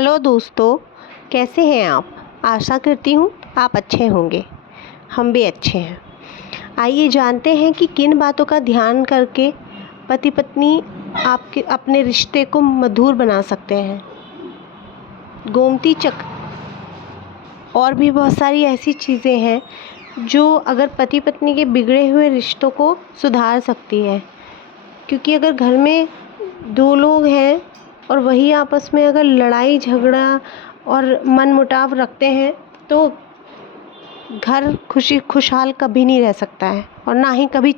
Hello दोस्तों, कैसे हैं आप। आशा करती हूँ आप अच्छे होंगे। हम भी अच्छे हैं। आइए जानते हैं कि किन बातों का ध्यान करके पति पत्नी आपके अपने रिश्ते को मधुर बना सकते हैं। गोमती चक्र और भी बहुत सारी ऐसी चीज़ें हैं जो अगर पति पत्नी के बिगड़े हुए रिश्तों को सुधार सकती है। क्योंकि अगर घर में दो लोग हैं और वही आपस में अगर लड़ाई झगड़ा और मनमुटाव रखते हैं तो घर खुशहाल कभी नहीं रह सकता है और ना ही कभी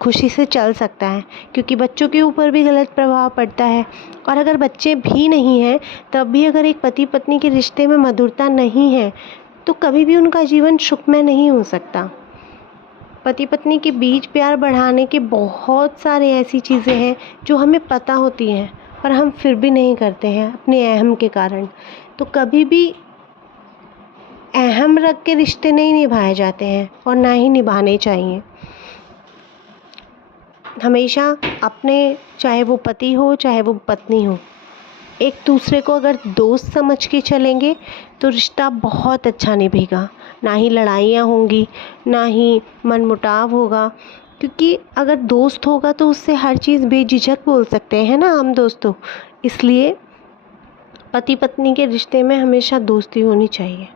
खुशी से चल सकता है। क्योंकि बच्चों के ऊपर भी गलत प्रभाव पड़ता है। और अगर बच्चे भी नहीं हैं तब भी अगर एक पति पत्नी के रिश्ते में मधुरता नहीं है तो कभी भी उनका जीवन सुखमय नहीं हो सकता। पति पत्नी के बीच प्यार बढ़ाने के बहुत सारे ऐसी चीज़ें हैं जो हमें पता होती हैं पर हम फिर भी नहीं करते हैं अपने अहम के कारण। तो कभी भी अहम रख के रिश्ते नहीं निभाए जाते हैं और ना ही निभाने चाहिए। हमेशा अपने, चाहे वो पति हो चाहे वो पत्नी हो, एक दूसरे को अगर दोस्त समझ के चलेंगे तो रिश्ता बहुत अच्छा निभेगा। ना ही लड़ाइयाँ होंगी, ना ही मनमुटाव होगा। क्योंकि अगर दोस्त होगा तो उससे हर चीज़ बेझिझक बोल सकते हैं ना हम दोस्तों। इसलिए पति पत्नी के रिश्ते में हमेशा दोस्ती होनी चाहिए।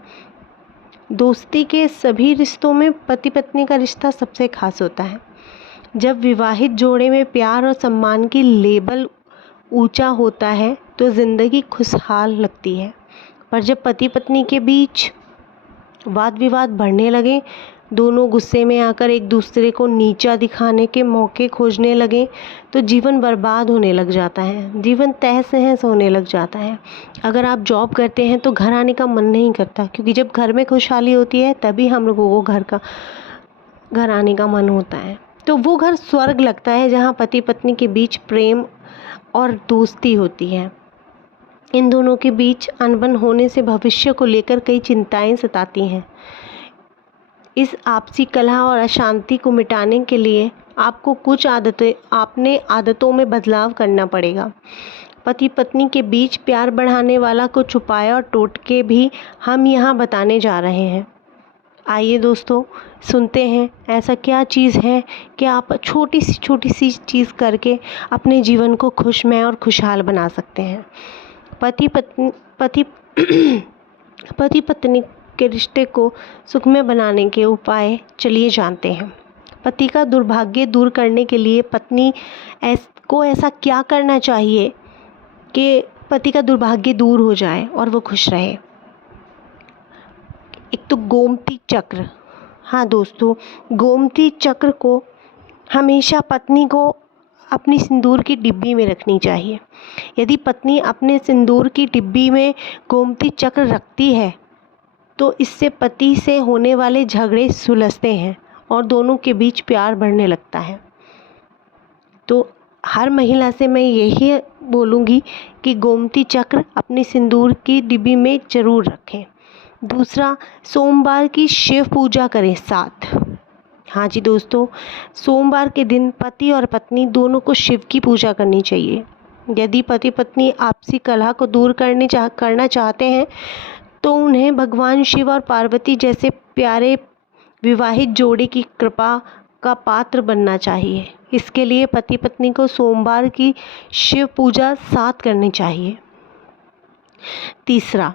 दोस्ती के सभी रिश्तों में पति पत्नी का रिश्ता सबसे खास होता है। जब विवाहित जोड़े में प्यार और सम्मान की लेबल ऊंचा होता है तो ज़िंदगी खुशहाल लगती है। पर जब पति पत्नी के बीच वाद विवाद बढ़ने लगे, दोनों गुस्से में आकर एक दूसरे को नीचा दिखाने के मौके खोजने लगे तो जीवन बर्बाद होने लग जाता है, जीवन तहस नहस होने लग जाता है। अगर आप जॉब करते हैं तो घर आने का मन नहीं करता, क्योंकि जब घर में खुशहाली होती है तभी हम लोगों को घर आने का मन होता है। तो वो घर स्वर्ग लगता है जहाँ पति पत्नी के बीच प्रेम और दोस्ती होती है। इन दोनों के बीच अनबन होने से भविष्य को लेकर कई चिंताएं सताती हैं। इस आपसी कलह और अशांति को मिटाने के लिए आपको कुछ आदतों में बदलाव करना पड़ेगा। पति पत्नी के बीच प्यार बढ़ाने वाला कुछ उपाय और टोटके भी हम यहाँ बताने जा रहे हैं। आइए दोस्तों, सुनते हैं ऐसा क्या चीज़ है कि आप छोटी सी चीज़ करके अपने जीवन को खुशमय और खुशहाल बना सकते हैं। पति पत्नी के रिश्ते को सुखमय बनाने के उपाय चलिए जानते हैं। पति का दुर्भाग्य दूर करने के लिए पत्नी को ऐसा क्या करना चाहिए कि पति का दुर्भाग्य दूर हो जाए और वो खुश रहे। एक तो गोमती चक्र। हाँ दोस्तों, गोमती चक्र को हमेशा पत्नी को अपनी सिंदूर की डिब्बी में रखनी चाहिए। यदि पत्नी अपने सिंदूर की डिब्बी में गोमती चक्र रखती है तो इससे पति से होने वाले झगड़े सुलझते हैं और दोनों के बीच प्यार बढ़ने लगता है। तो हर महिला से मैं यही बोलूँगी कि गोमती चक्र अपनी सिंदूर की डिब्बी में ज़रूर रखें। दूसरा, सोमवार की शिव पूजा करें साथ। हाँ जी दोस्तों, सोमवार के दिन पति और पत्नी दोनों को शिव की पूजा करनी चाहिए। यदि पति पत्नी आपसी कलह को दूर करना चाहते हैं तो उन्हें भगवान शिव और पार्वती जैसे प्यारे विवाहित जोड़े की कृपा का पात्र बनना चाहिए। इसके लिए पति पत्नी को सोमवार की शिव पूजा साथ करनी चाहिए। तीसरा,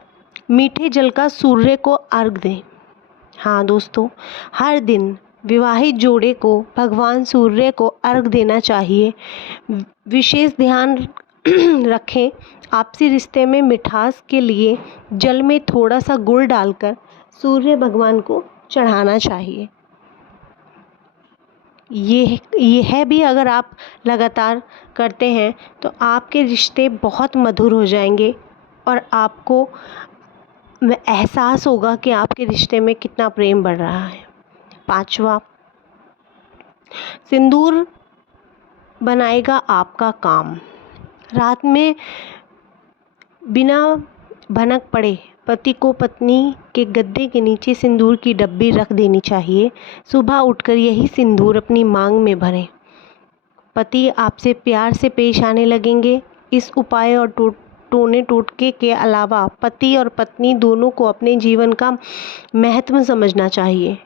मीठे जल का सूर्य को अर्घ दें। हाँ दोस्तों, हर दिन विवाहित जोड़े को भगवान सूर्य को अर्घ देना चाहिए। विशेष ध्यान रखें, आपसी रिश्ते में मिठास के लिए जल में थोड़ा सा गुड़ डालकर सूर्य भगवान को चढ़ाना चाहिए। यह भी अगर आप लगातार करते हैं तो आपके रिश्ते बहुत मधुर हो जाएंगे और आपको एहसास होगा कि आपके रिश्ते में कितना प्रेम बढ़ रहा है। पांचवा, सिंदूर बनाएगा आपका काम। रात में बिना भनक पड़े पति को पत्नी के गद्दे के नीचे सिंदूर की डब्बी रख देनी चाहिए। सुबह उठकर यही सिंदूर अपनी मांग में भरें। पति आपसे प्यार से पेश आने लगेंगे। इस उपाय और टोने टोटके के अलावा पति और पत्नी दोनों को अपने जीवन का महत्व समझना चाहिए।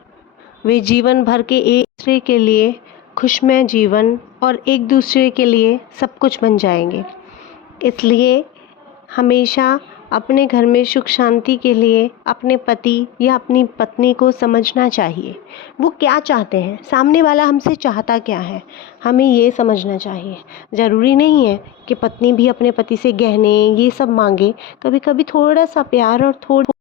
वे जीवन भर के एक दूसरे के लिए खुशमय जीवन और एक दूसरे के लिए सब कुछ बन जाएंगे। इसलिए हमेशा अपने घर में सुख शांति के लिए अपने पति या अपनी पत्नी को समझना चाहिए। वो क्या चाहते हैं, सामने वाला हमसे चाहता क्या है, हमें ये समझना चाहिए। ज़रूरी नहीं है कि पत्नी भी अपने पति से गहने ये सब मांगे। कभी कभी थोड़ा सा प्यार और थोड़ा